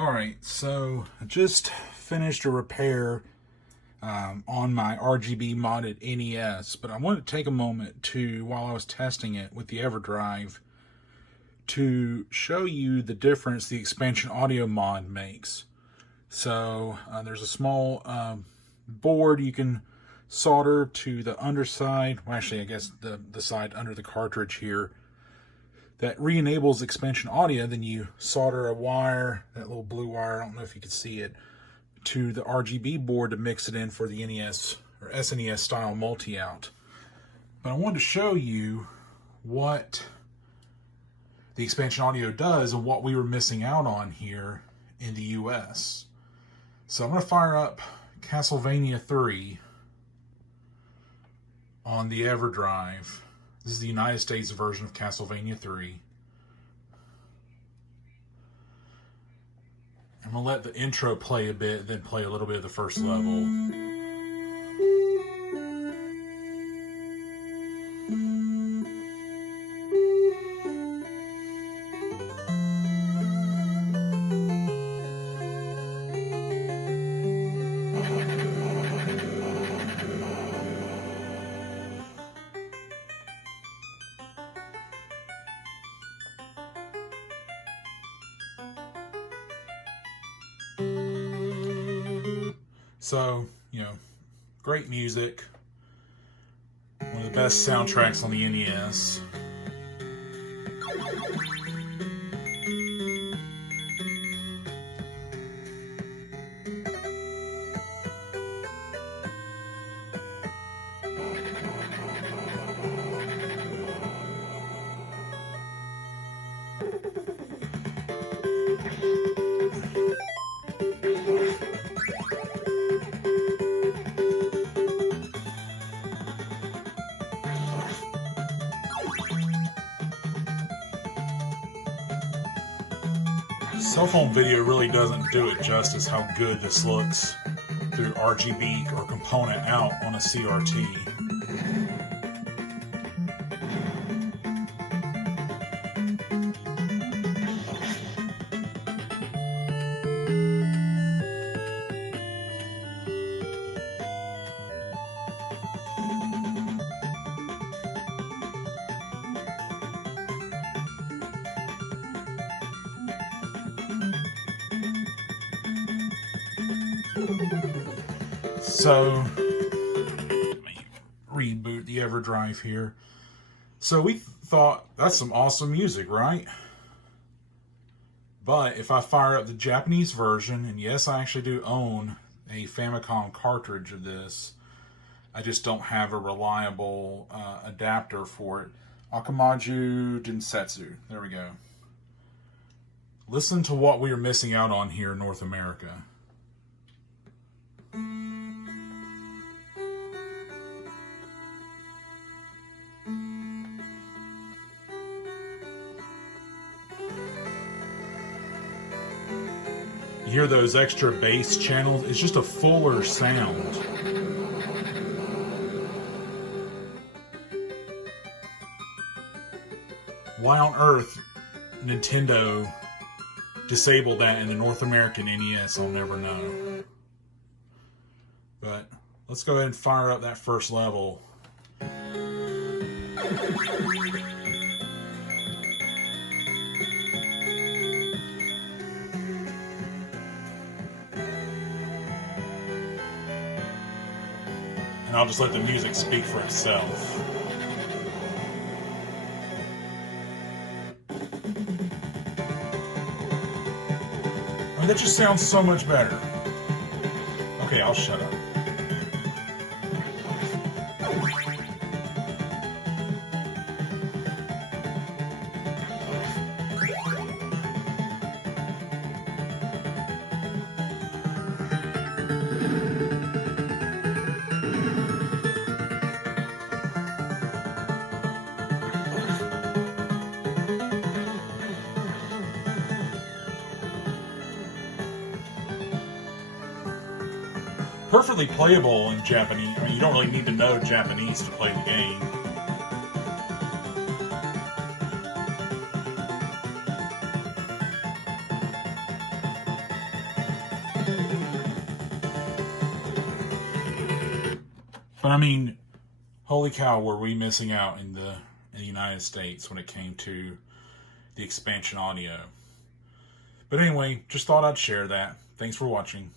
Alright, so I just finished a repair on my RGB modded NES, but I wanted to take a moment to, while I was testing it with the Everdrive, to show you the difference the expansion audio mod makes. So there's a small board you can solder to the underside, well actually I guess the side under the cartridge here, that re-enables expansion audio. Then you solder a wire, that little blue wire, I don't know if you can see it, to the RGB board to mix it in for the NES or SNES style multi-out. But I wanted to show you what the expansion audio does and what we were missing out on here in the US. So I'm going to fire up Castlevania 3 on the Everdrive. This is the United States version of Castlevania 3. I'm going to let the intro play a bit, then play a little bit of the first level. So, great music. One of the best soundtracks on the NES. Cell phone video really doesn't do it justice how good this looks through RGB or component out on a CRT. So, let me reboot the Everdrive here. So we thought, that's some awesome music, right? But if I fire up the Japanese version, and yes, I actually do own a Famicom cartridge of this, I just don't have a reliable adapter for it. Akamajou Densetsu. There we go. Listen to what we are missing out on here in North America. You hear those extra bass channels? It's just a fuller sound. Why on earth Nintendo disabled that in the North American NES, I'll never know. But let's go ahead and fire up that first level. And I'll just let the music speak for itself. I mean, that just sounds so much better. Okay, I'll shut up. Perfectly playable in Japanese. I mean, you don't really need to know Japanese to play the game. But I mean, holy cow, were we missing out in the United States when it came to the expansion audio. But anyway, just thought I'd share that. Thanks for watching.